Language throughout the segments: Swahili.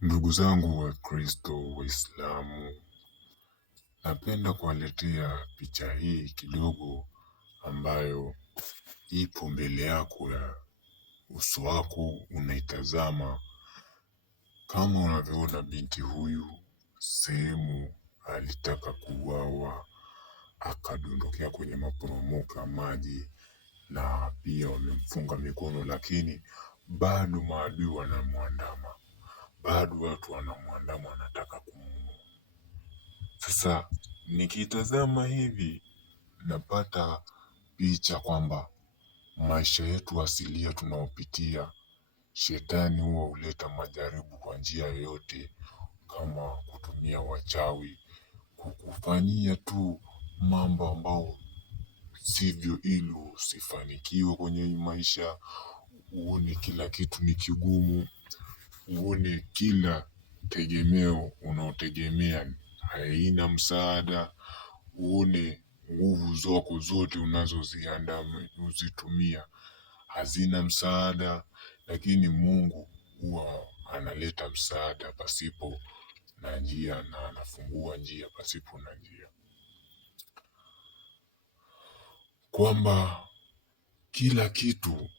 Ndugu zangu wa Kristo Waislamu, napenda kuwaletea picha hii kidogo ambayo ipo mbele yako ya uso wako unaitazama. Kama unavyoona, binti huyu sehemu alitaka kuuawa, akadondokea kwenye maporomoko ya maji na pia wamemfunga mikono, lakini bado maadui wanamwandama, bado watu wanamwandama, wanataka kumuua. Sasa nikitazama hivi napata picha kwamba maisha yetu asilia tunaopitia, shetani huwa huleta majaribu kwa njia yoyote, kama kutumia wachawi, kukufanyia tu mambo ambao sivyo, ili usifanikiwe kwenye maisha. Uone kila kitu ni kigumu, uone kila tegemeo unaotegemea haina msaada, uone nguvu zako zote unazozitumia hazina msaada. Lakini Mungu huwa analeta msaada pasipo na njia, na anafungua njia pasipo na njia, kwamba kila kitu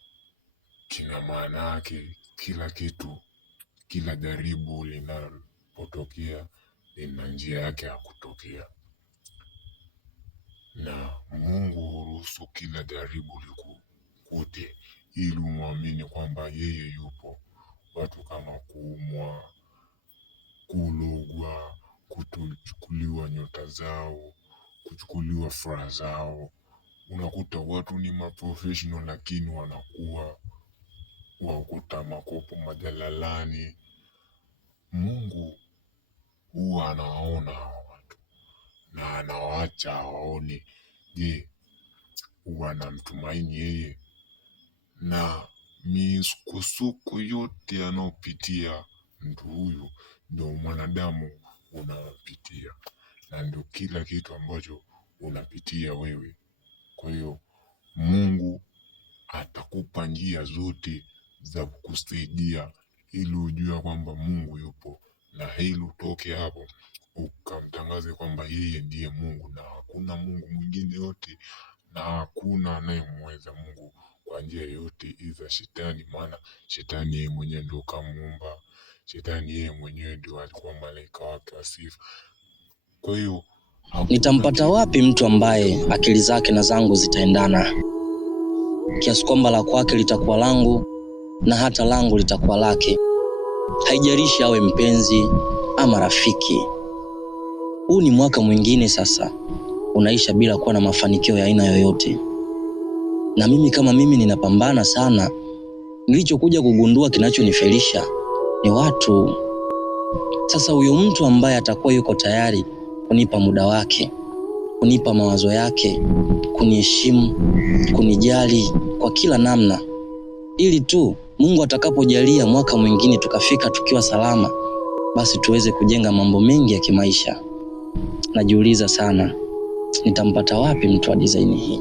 kina maana yake. Kila kitu, kila jaribu linapotokea lina njia yake ya kutokea, na Mungu huruhusu kila jaribu likukute ili umwamini kwamba yeye yupo. Watu kama kuumwa, kulogwa, kuchukuliwa nyota zao, kuchukuliwa furaha zao. Unakuta watu ni maprofessional lakini wanakuwa wakuta makopo majalalani. Mungu huwa anawaona hawa watu na anawaacha waone, je, wanamtumaini yeye? Na misukosuko yote anaopitia mtu huyu ndio mwanadamu unapitia, na ndio kila kitu ambacho unapitia wewe. Kwa hiyo Mungu atakupa njia zote za kukusaidia ili ujue kwamba Mungu yupo, na ili utoke hapo ukamtangaze kwamba yeye ndiye Mungu na hakuna Mungu mwingine yote, na hakuna anayemweza Mungu kwa njia yote iza shetani. Maana shetani yeye mwenyewe ndio kamuumba, shetani yeye mwenyewe ndio alikuwa malaika wake wa sifa. Kwa hiyo nitampata wapi mtu ambaye akili zake na zangu zitaendana, kiasi kwamba la kwake litakuwa langu na hata langu litakuwa lake, haijalishi awe mpenzi ama rafiki. Huu ni mwaka mwingine sasa unaisha bila kuwa na mafanikio ya aina yoyote, na mimi kama mimi ninapambana sana. Nilichokuja kugundua kinachonifelisha ni watu. Sasa huyo mtu ambaye atakuwa yuko tayari kunipa muda wake, kunipa mawazo yake, kuniheshimu, kunijali kwa kila namna, ili tu Mungu atakapojalia mwaka mwingine tukafika tukiwa salama, basi tuweze kujenga mambo mengi ya kimaisha. Najiuliza sana, nitampata wapi mtu wa design hii?